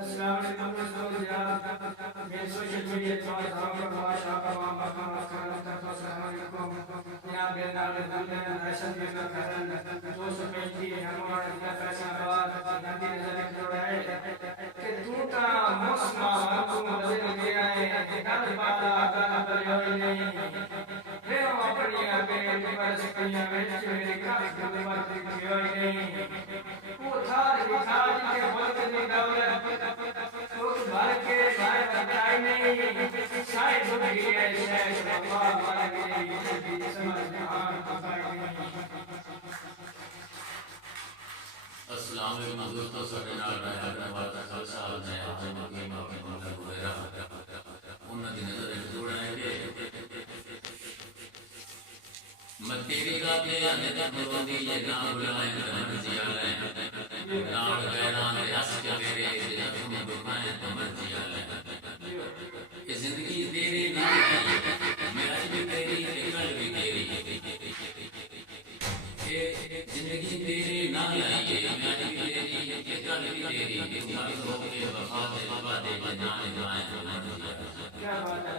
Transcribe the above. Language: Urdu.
السلام علیکم میرے سوشل میڈیا السلام علیکم جناب کہ تو تا مسما کو بدل گیا ہے گل بالا گل نہیں میں اپنی اگے پر سکیاں وچ میرے کاف گل بات نہیں وہ تھا دکھا کے وقت دی دولت تو بھر کے سائے بتائی نہیں سائے ڈوب گئے شیخ اللہ مر گئی سمجھ جہان پائی نہیں السلام علیکم دوستو ساڈے نال رہا ہے والا خالصہ میں اج مقیم اپنے ملک وغیرہ انہاں دی نظر وچ جوڑا ہے کہ میں تیری ذات کے اندر تک دی یہ نام بلائیں تمن جیا لیں نام غیران دے اس کے تیرے دل میں بکھائیں تمن جیا لیں کہ زندگی تیری نہیں میرا بھی تیری کل بھی تیری کہ زندگی تیری نہ لائیے میری تیری کہ کل بھی تیری کہ ہر لوگ کے وفا دے جانے جائیں تمن جیا